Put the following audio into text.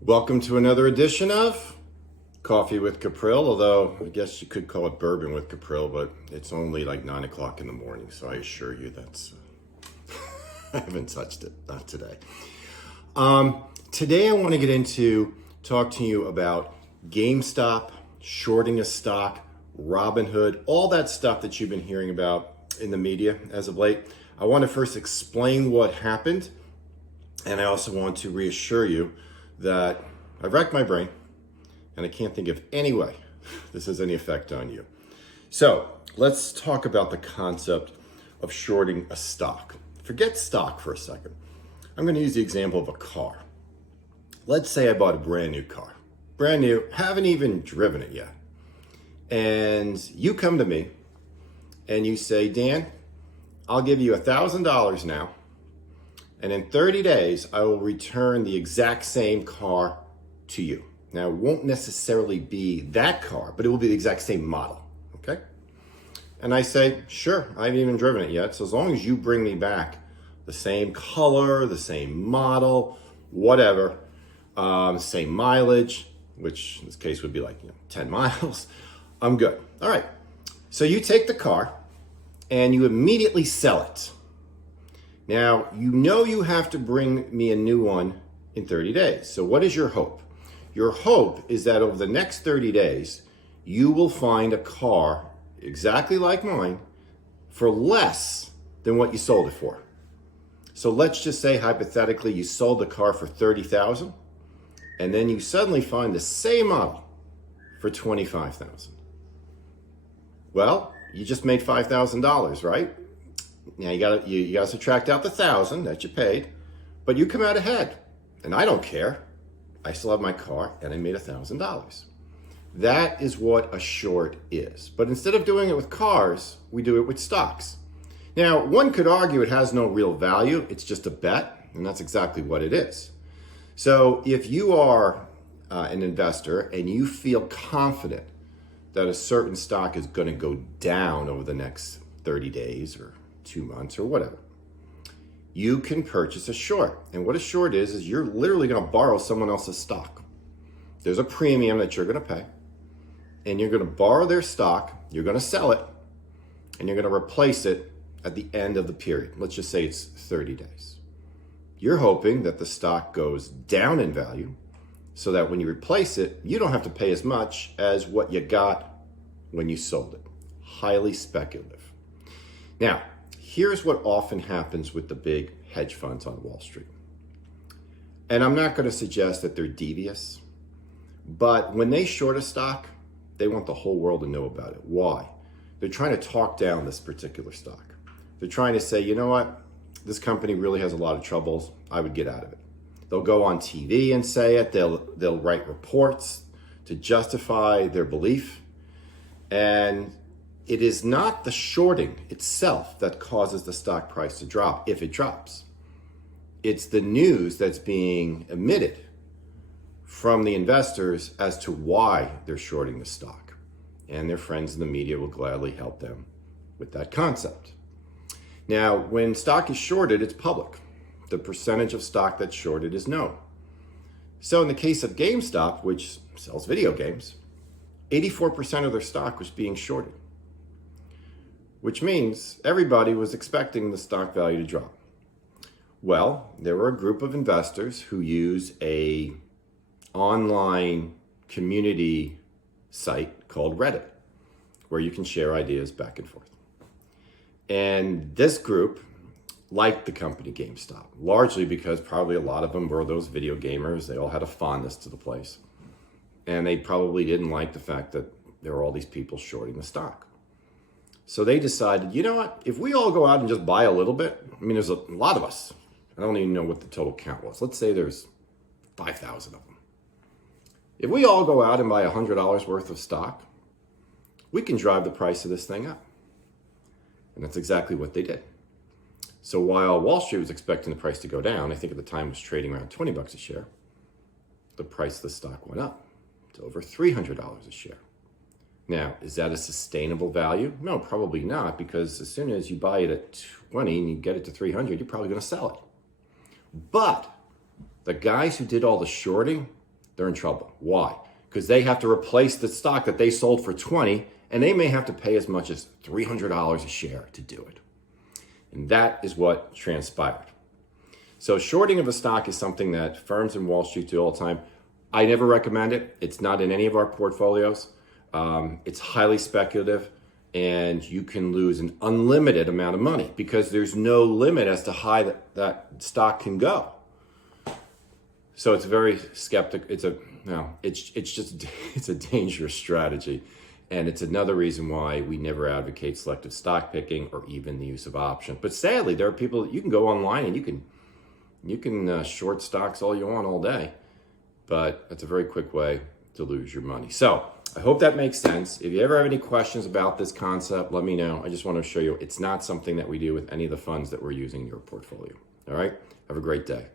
Welcome to another edition of Coffee with Caprill, although I guess you could call it bourbon with Caprill, but it's only like 9 o'clock in the morning, so I assure you that's, I haven't touched it, not today. Today I want to get into, talk to you about GameStop, shorting a stock, Robinhood, all that stuff that you've been hearing about in the media as of late. I want to first explain what happened, and I also want to reassure you that I've racked my brain and I can't think of any way this has any effect on you. So let's talk about the concept of shorting a stock. Forget stock for a second. I'm going to use the example of a car. Let's say I bought a brand new car. Brand new, haven't even driven it yet. And you come to me and you say, Dan, I'll give you $1,000 now. And in 30 days, I will return the exact same car to you. Now, it won't necessarily be that car, but it will be the exact same model, okay? And I say, sure, I haven't even driven it yet. So as long as you bring me back the same color, the same model, whatever, same mileage, which in this case would be like 10 miles, I'm good. All right, so you take the car and you immediately sell it. Now, you know you have to bring me a new one in 30 days. So what is your hope? Your hope is that over the next 30 days, you will find a car exactly like mine for less than what you sold it for. So let's just say hypothetically you sold the car for $30,000 and then you suddenly find the same model for $25,000. Well, you just made $5,000, right? Now you gotta subtract out the $1,000 that you paid, but you come out ahead, and I don't care. I still have my car, and I made $1,000. That is what a short is. But instead of doing it with cars, we do it with stocks. Now, one could argue it has no real value. It's just a bet, and that's exactly what it is. So if you are an investor and you feel confident that a certain stock is going to go down over the next 30 days or 2 months or whatever, you can purchase a short. And what a short is you're literally going to borrow someone else's stock. There's a premium that you're going to pay, and you're going to borrow their stock, you're going to sell it, and you're going to replace it at the end of the period. Let's just say it's 30 days. You're hoping that the stock goes down in value so that when you replace it, you don't have to pay as much as what you got when you sold it. Highly speculative. Now, here's what often happens with the big hedge funds on Wall Street. And I'm not going to suggest that they're devious, but when they short a stock, they want the whole world to know about it. Why? They're trying to talk down this particular stock. They're trying to say, you know what? This company really has a lot of troubles. I would get out of it. They'll go on TV and say it. They'll write reports to justify their belief. And it is not the shorting itself that causes the stock price to drop if it drops. It's the news that's being emitted from the investors as to why they're shorting the stock. And their friends in the media will gladly help them with that concept. Now, when stock is shorted, it's public. The percentage of stock that's shorted is known. So in the case of GameStop, which sells video games, 84% of their stock was being shorted, which means everybody was expecting the stock value to drop. Well, there were a group of investors who use a online community site called Reddit, where you can share ideas back and forth. And this group liked the company GameStop, largely because probably a lot of them were those video gamers. They all had a fondness to the place. And they probably didn't like the fact that there were all these people shorting the stock. So they decided, you know what, if we all go out and just buy a little bit, I mean, there's a lot of us. I don't even know what the total count was. Let's say there's 5,000 of them. If we all go out and buy $100 worth of stock, we can drive the price of this thing up. And that's exactly what they did. So while Wall Street was expecting the price to go down, I think at the time it was trading around $20 a share, the price of the stock went up to over $300 a share. Now, is that a sustainable value? No, probably not, because as soon as you buy it at 20 and you get it to 300, you're probably going to sell it. But the guys who did all the shorting they're in trouble. Why? Because they have to replace the stock that they sold for 20, and they may have to pay as much as $300 a share to do it. And that is what transpired. So shorting of a stock is something that firms in Wall Street do all the time. I never recommend it. It's not in any of our portfolios. It's highly speculative, and you can lose an unlimited amount of money because there's no limit as to how that stock can go. So it's very skeptical. It's a dangerous strategy. And it's another reason why we never advocate selective stock picking or even the use of options. But sadly, there are people that you can go online and you can short stocks all you want all day, but that's a very quick way to lose your money. So I hope that makes sense. If you ever have any questions about this concept, let me know. I just want to show you it's not something that we do with any of the funds that we're using in your portfolio. All right? Have a great day.